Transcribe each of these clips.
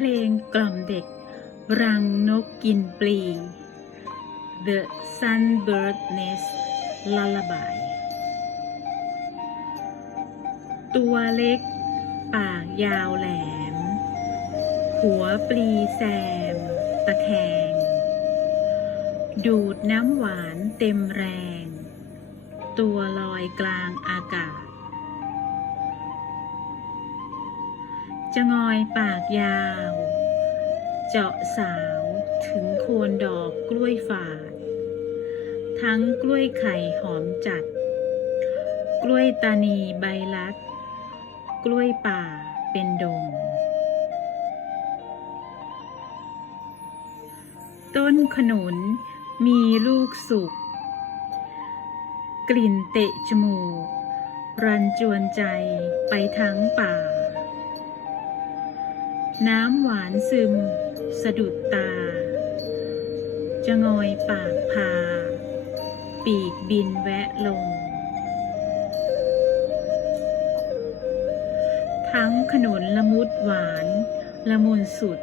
เพลงกล่อมเด็ก รังนกกินปลี The Sunbird Nest Lullaby ตัวเล็ก ปากยาวแหลม หัวปลีแซม ตะแคง ดูดน้ำหวานเต็มแรง ตัวลอยกลางอากาศ จะงอยปากยาว เจาะสาวถึงโคนดอกกล้วยฝาด ทั้งกล้วยไข่หอมจัด กล้วยตานีใบลัด กล้วยป่าเป็นดง ต้นขนุนมีลูกสุก กลิ่นเตะจมูก รันจวนใจไปทั้งป่า น้ำหวานซึม สะดุดตา จะงอยปากพา ปีกบินแวะลง ทั้งขนุนละมุดหวาน ละมุนสุด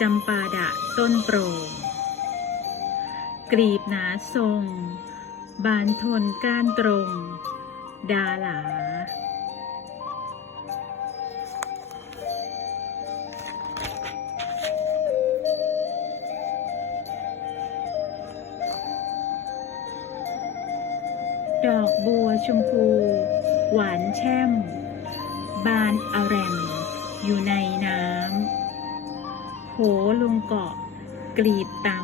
จำปาดะต้นโปร่งกรีบหนาทรง บานทนก้านตรง ดาหลา ดอกบัวชมพู หวานแช่ม บานอแรม อยู่ในน้ำโหลงเกาะกลีบต่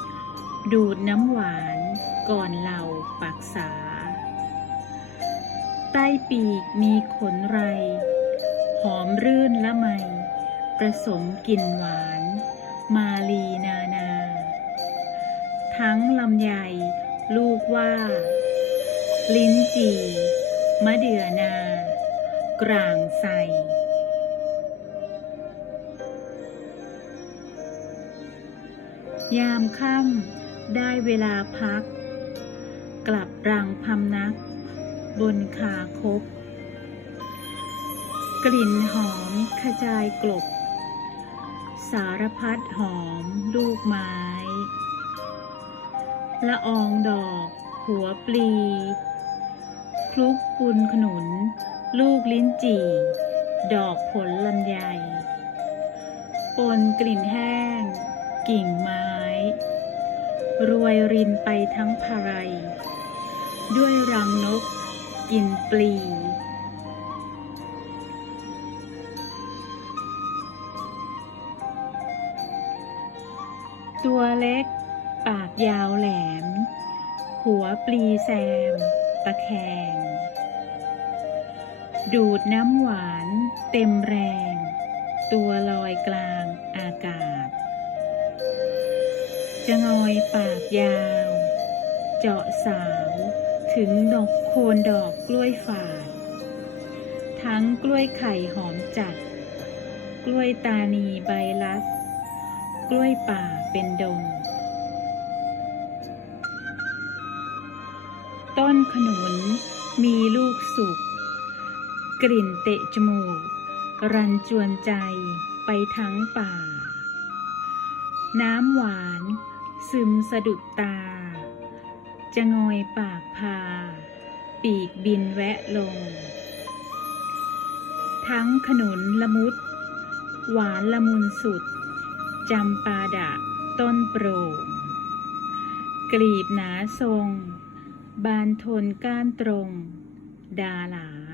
ำดูดน้ำหวานก่อนเหล่าปักษา ใต้ปีกมีขนไร หอมรื่นละไม ประสมกลิ่นหวาน มาลีนานา ทั้งลำไยลูกว่า ลิ้นจี่ มะเดื่อนา กลางใสยามค่ำได้เวลาพัก กลับรังพำนัก บนคาคบ กลิ่นหอมขจายกลบ สารพัดหอมลูกไม้ ละอองดอก หัวปลี ลุกปุนขนุน ลูกลิ้นจี่ ดอกผลลำไยปนกลิ่นแห้ง กิ่งไม้ รวยรินไปทั้งพาไรด้วยรังนกกินปลีตัวเล็ก ปากยาวแหลม หัวปลีแซม ตะแคง ดูดน้ำหวานเต็มแรง ตัวลอยกลางอากาศ จะงอยปากยาว เจาะสาวถึงดอกโคนดอกกล้วยฝาด ทั้งกล้วยไข่หอมจัด กล้วยตานีใบลัด กล้วยป่าเป็นดง ต้นขนุนมีลูกสุก กลิ่นเตะจมูก รันจวนใจไปทั้งป่า น้ำหวาน ซึมสะดุดตา จะงอยปากพา ปีกบินแวะลง ทั้งขนุนละมุด หวานละมุนสุดจำปาดะต้นโปร่งกลีบหนาทรง บานทนก้านตรง ดาหลา